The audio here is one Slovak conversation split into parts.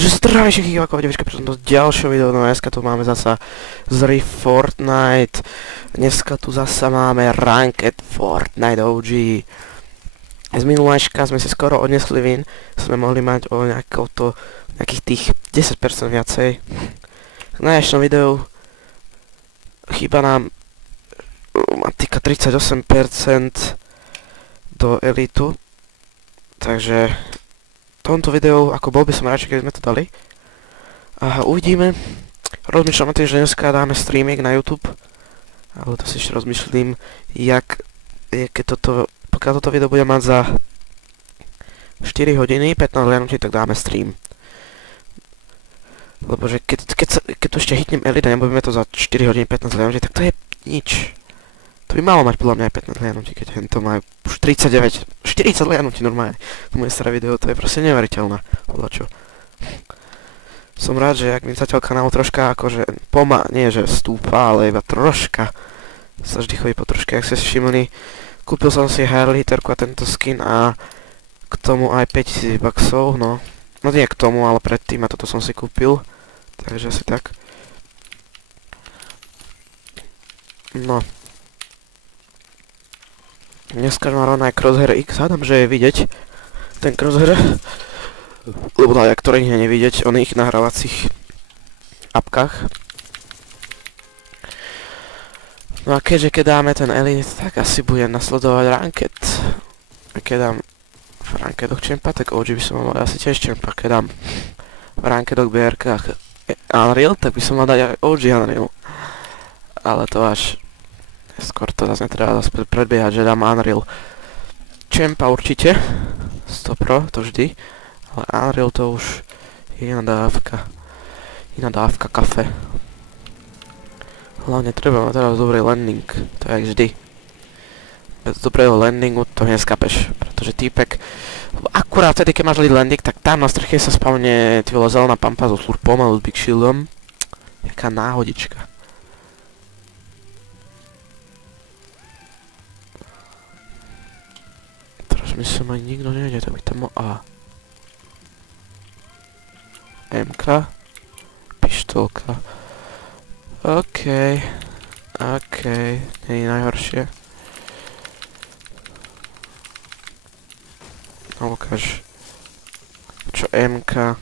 Takže zdravím všetkých divákov, dievčky, pri tomto ďalšom videu, no dneska tu máme zasa z Fortnite. Dneska tu zasa máme Ranked Fortnite OG. Z minulého sme si skoro odnesli win, sme mohli mať o nejakých tých 10% viacej. V dnešnom videu chýba nám matika 38% do elitu. Takže v tomto videu, ako bol by som radšej, keď sme to dali. A uvidíme. Rozmýšľam o tým, že dneska dáme streaming na YouTube. Ale to si ešte rozmýšľam, pokiaľ toto video bude mať za 4 hodiny, 15 hľadnutí, tak dáme stream. Lebo že keď to ešte hitnem elite a nebudeme to za 4 hodiny 15 hľadnutí, tak to je nič. To by malo mať podľa mňa aj 15 hľadnutí, keď to má už 39, 40 hľadnutí normálne. To moje staré video, to je proste neveriteľné. Podľa čo. Som rád, že ak mi zatiaľ kanál troška akože nie že stúpa, ale iba troška. Sa vždy chodí po troške, ak ste si všimli. Kúpil som si Harley Hitterku a tento skin a k tomu aj 5000 bucksov, no. No nie k tomu, ale predtým a toto som si kúpil. Takže asi tak. No. Dneska má rovná aj Crosshair X, hádam, že je vidieť ten Crosshair, lebo na ktorých je nevidieť o ich nahrávacích apkách. No a keďže keď dáme ten Elite, tak asi bude nasledovať Ranked. A keď dám v Rankedoch čempa, tak OG by som mal asi tiež čempa. Keď dám v Rankedoch BRK Unreal, tak by som mal dať aj OG Unreal. Ale to až skôr to zase netreba zase predbiehať, že dám Unreal čempa určite 100%, to vždy, ale Unreal to už je iná dávka kafe. Hlavne treba mať teraz dobrý landing, to je jak vždy. Bez dobrého landingu to neskapeš, pretože týpek akurát vtedy, keď máš landing, tak tam na strche sa spavne zelená pampa so slurpom a s big shieldom. Jaká náhodička. Myslím, ani nikto nejde, tak by tam mal A. MK. Pištolka. Okej. Nie je najhoršie. No ukáž. Čo MK.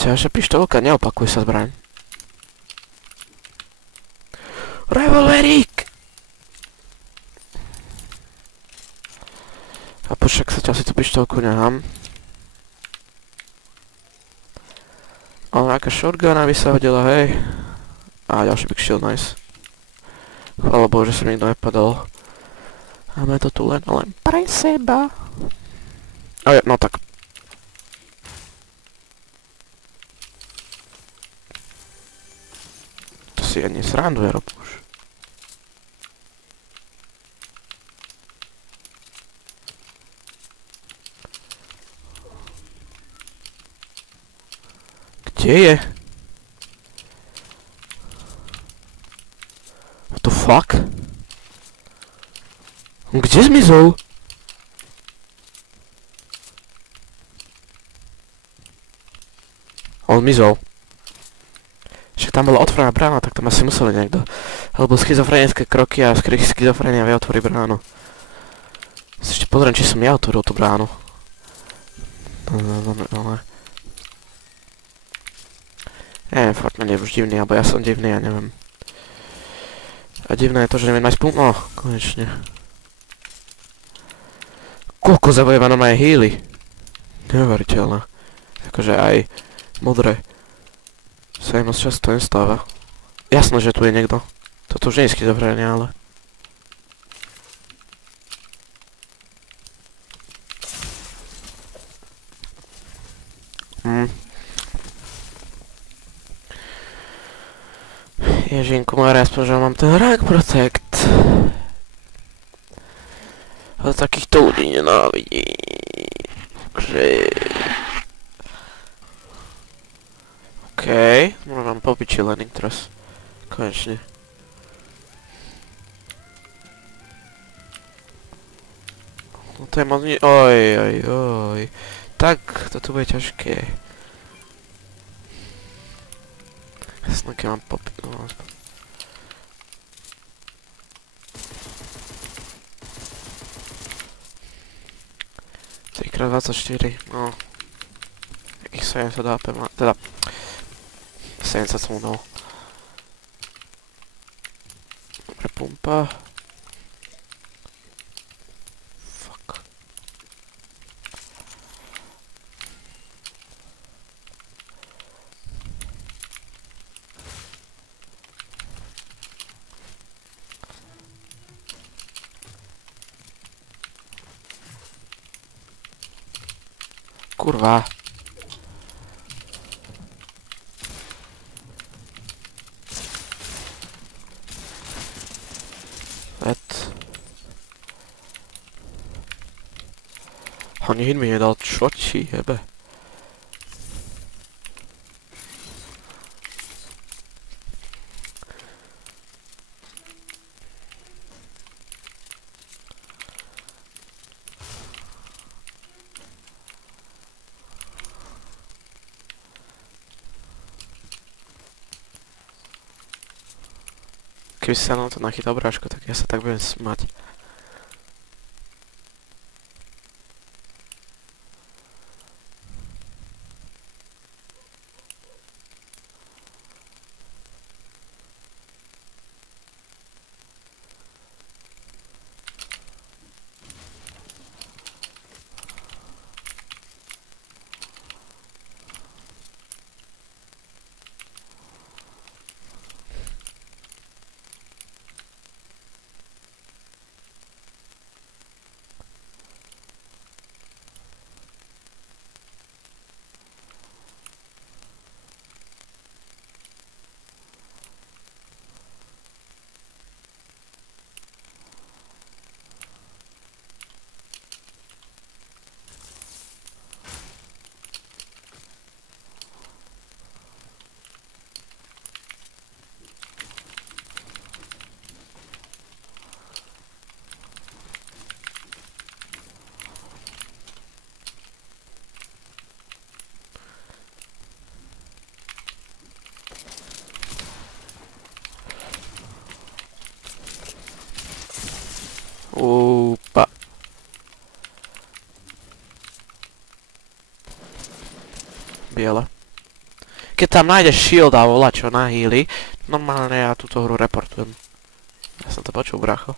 Ťažšia pištolka, neopakuje sa zbraň. Revolverík! A však sa si tú pištolku nechám. Ale nejaká shotguna by sa hodila, hej. A ďalší big shield, nice. Chvála Bohu, že som nikto nepadol. Máme to tu len pre seba. No tak. To si ani sranduje, Rob už. Kde je? What the fuck? Kde zmizol? On zmizol. Však tam bola otvorená brána, tak tam asi museli niekto. Alebo schizofrenické kroky a schizofrenia vie otvoriť bránu. Ešte pozriem, či som ja otvoril tú bránu. No. Neviem, Fortnite je už divný, alebo ja som divný, ja neviem. A divné je to, že neviem nájsť punkt. No, konečne. Koľko zabojeva na moje healy? Neuveriteľné. Akože aj modré. Sa im moc často nestáva. Jasno, že tu je niekto. Toto už nie je schizofrenia, ale... Ježinku Maria, aspoň, že mám ten rank protect. Ale takýchto ľudí nenávidí. Takže... Okej, môžem popiči landing teraz. Konečne. toto je moc... Oj. Tak, toto bude ťažké. Jasno, keď mám pop... No, aspoň. Krát 24, no. Jakých 70 HP má, teda... 70 som dal. Dobre, pumpa. Fuck. Kurva. Ani hit mi nedal, čo ti jebe? Keby si sa na to nachytal bráško, tak ja sa tak budem smať. Opa. Biele. Keď tam nájdeš shield a volačo na healy, normálne ja túto hru reportujem. Ja som to počul, bracho.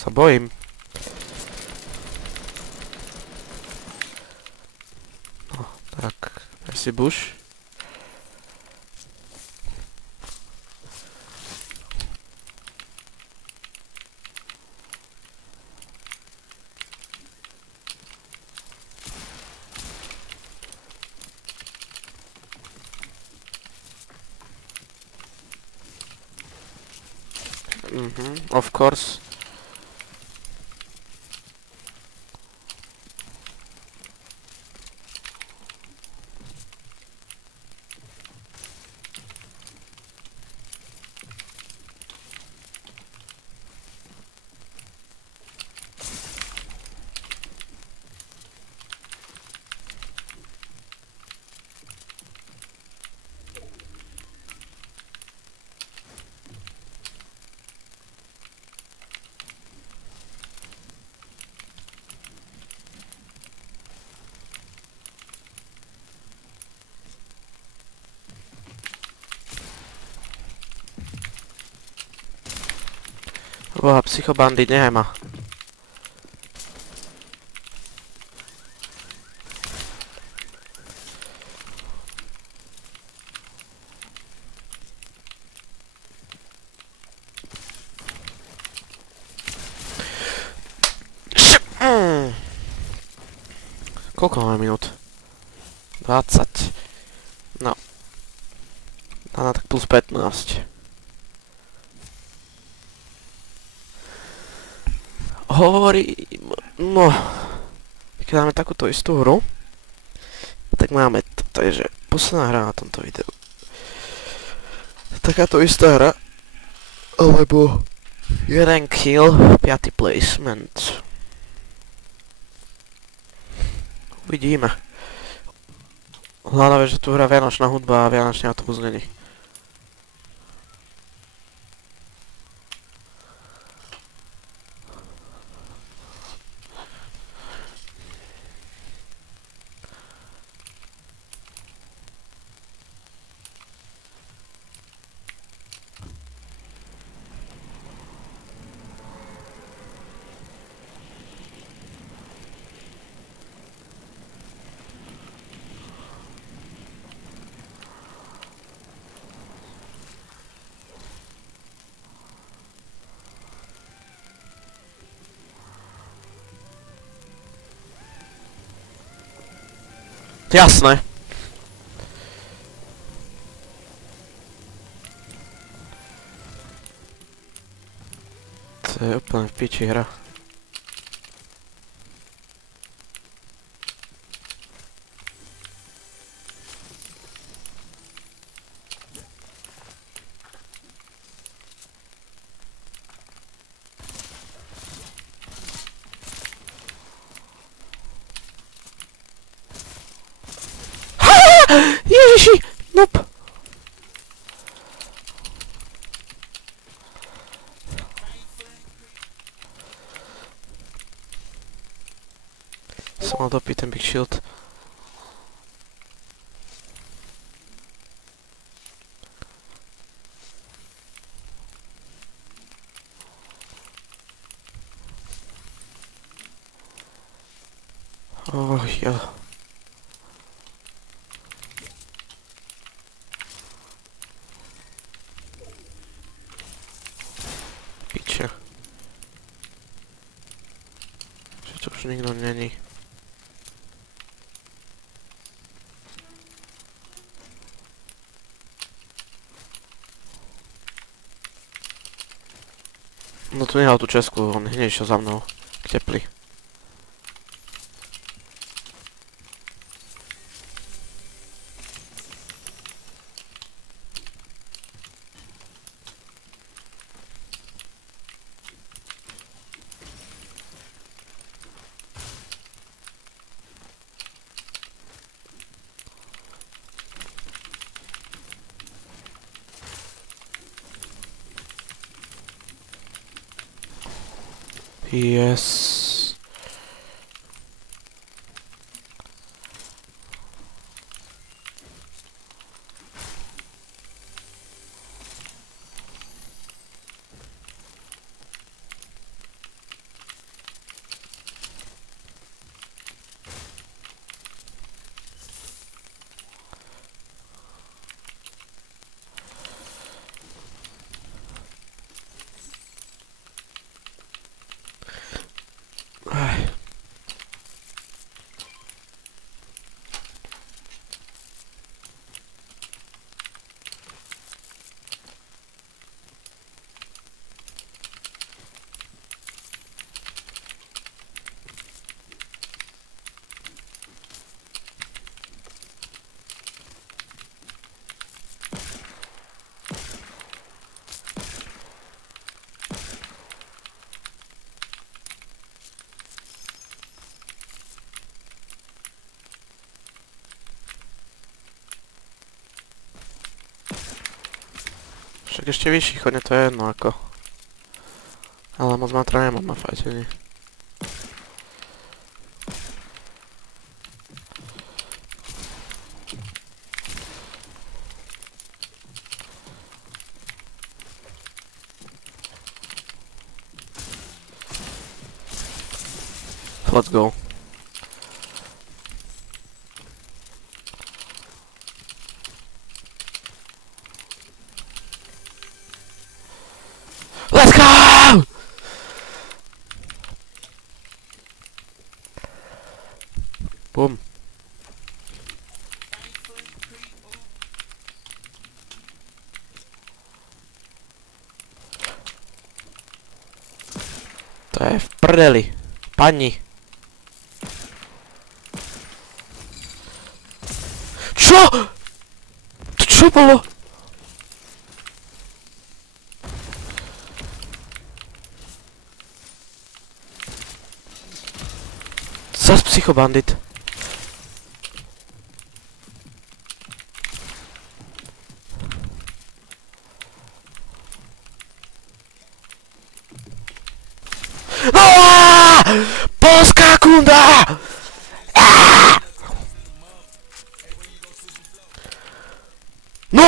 Sa bojím. No, tak, si bush. Of course. Boha, psychobandy, nehaj ma. Koľko máme minút? 20. No. Dána tak plus 15. Hovorím, no. Keď dáme takúto istú hru, tak máme to, takže posledná hra na tomto videu. Takáto istá hra, alebo jeden kill, 5. placement. Uvidíme. Hlavne, že tu hra vianočná hudba a vianočný autobus není. Jasné. To je úplne v piči hra. Ježiši! Nope! Som mal dopiť ten big shield. Oh, jo. Piče. Že to už nikto není. No tu nehal tú Česku, on hneď išiel za mnou. K tepli. Yes. Však ešte vyšší chodne, to je jedno ako. Ale moc matra nemám na fajtení. Let's go. Let's go! Boom. je v prdeli. Pani. Čo? To čo bolo? Zas psychobandit. No! Polská kunda! No!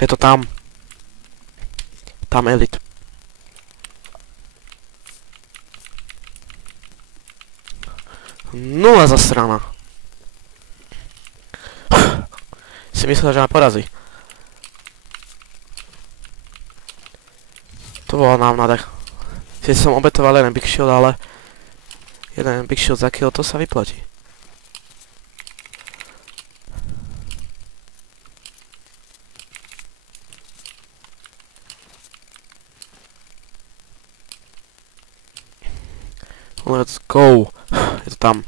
Je to tam. Tam elit. Nula zasrana. Si myslel, že ma porazí. To bola návnada. Si som obetoval jeden Big Shield, ale jeden Big Shield za kill, to sa vyplatí. Let's go. Je to tam.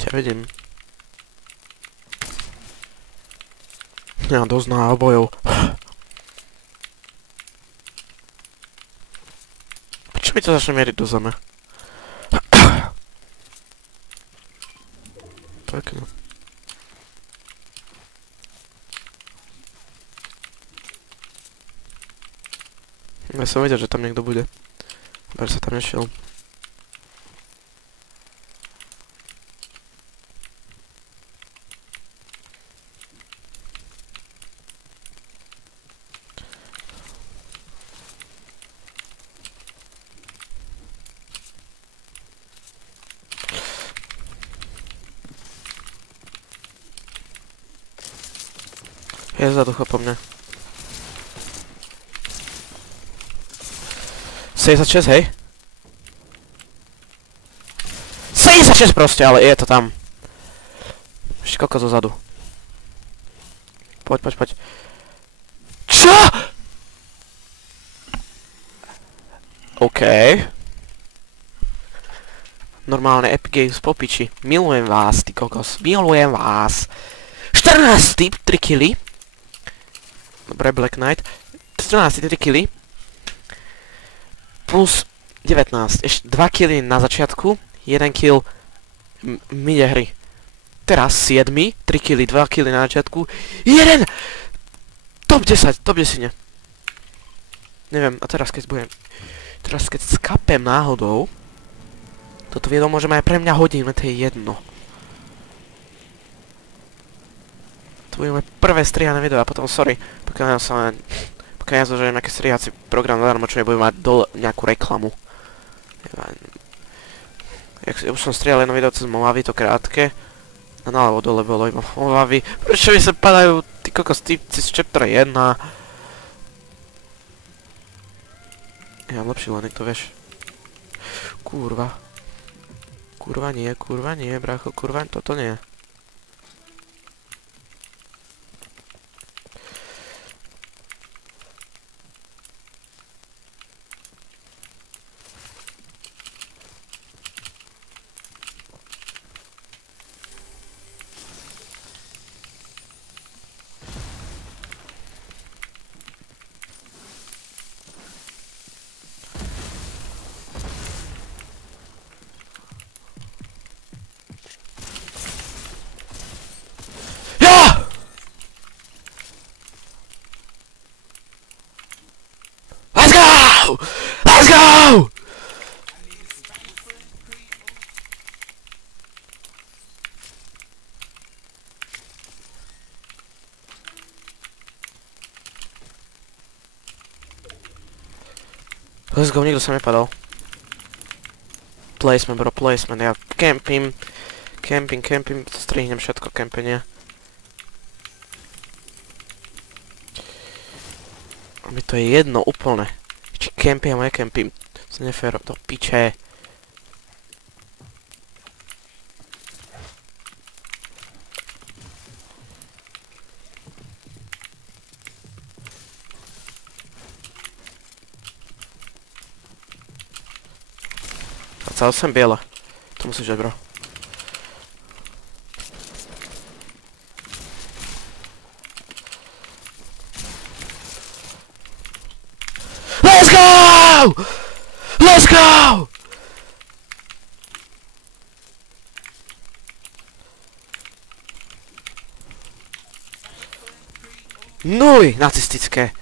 Ťa vidím. Ja dosť nábojov. Prečo mi to začne mieriť do zeme? Pekne. Ja som vedel, že tam niekto bude. Dobre, sa tam nešiel. Je vzadu po mne. 76, hej? 76 proste, ale je to tam. Ešte koľko zozadu. Poď, poď, poď. Čo? OK. Normálne Epic Games po piči. Milujem vás, ty kokos. Milujem vás. 14, 3 killy. Dobre, Black Knight. 14, 3 killy. Plus 19. Ešte 2 killy na začiatku. 1 kill mide hry. Teraz 7. 3 killy, 2 killy na začiatku. 1! Top 10, top 10. Neviem, a teraz keď budem... Teraz keď skapem náhodou... Toto video môžeme aj pre mňa hodiť, len to je jedno. To bude moje prvé strihané video a potom, sorry, pokiaľ ja zložím nejaký strihací program zadarmo, čo nebudem mať dole nejakú reklamu. Už som strihal jedno video cez Mojavy, to krátke. A naľavo dole bolo iba Mojavy. Prečo mi sa padajú ty kokos typci z chapter 1? Ja lepší len, to vieš. Kurva. Kurva nie, brácho, kurva, toto nie. Let's go! Let's go, nikto sa nepadal. Placement, bro, placement, ja camping, strihnem všetko, campenie. A mi to je jedno úplne. Či campím a necampím. To nefér, do piče. A 8 biela. To musíš dať, bro. Let's go! Let's go! Nuj, nacistické.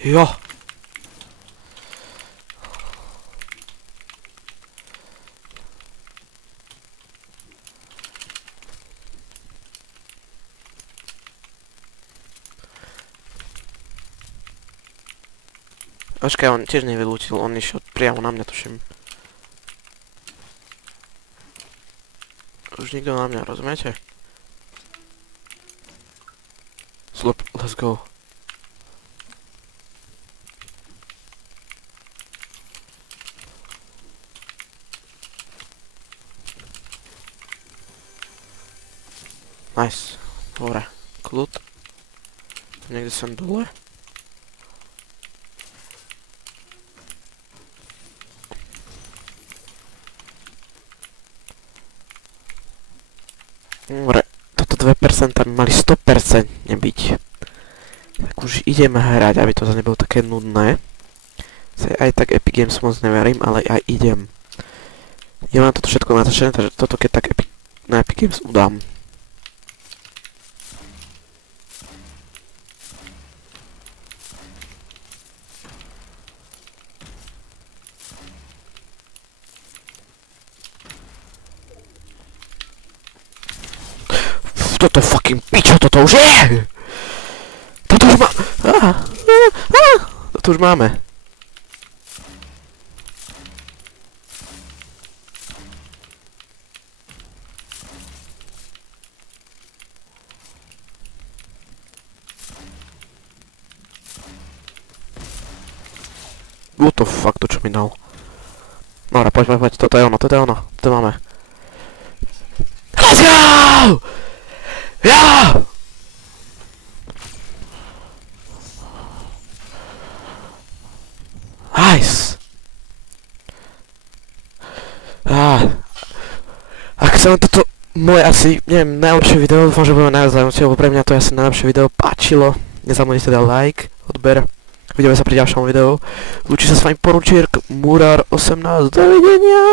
Jo. Počkaj, on tiež nevylútil, on išiel priamo na mňa, tuším. Už nikto na mňa, rozumiete? Let's go. Nice. Dobre. Kľud. Niekde sem dole. Dobre. Toto 2% by mali 100% nebyť. Tak už ideme hrať, aby to za nebolo také nudné. Aj tak Epic Games moc neverím, ale aj idem. Ja mám toto všetko natočené, takže toto keď tak na Epic Games udám. Toto fucking pičo, toto už je! Toto už má... Toto už máme. What the fuck, to čo mi dal? Dobre, poď, toto je ono, toto máme. Let's go! Ja! Nice! Ak sa vám toto moje asi, neviem, najlepšie video, dúfam, že budeme najviac zaujímavé, lebo pre mňa to je asi najlepšie video, páčilo. Nezabudnite dať like, odber. Vidíme sa pri ďalšom videu. Lúči sa s vami poručík Murar 18, dovidenia!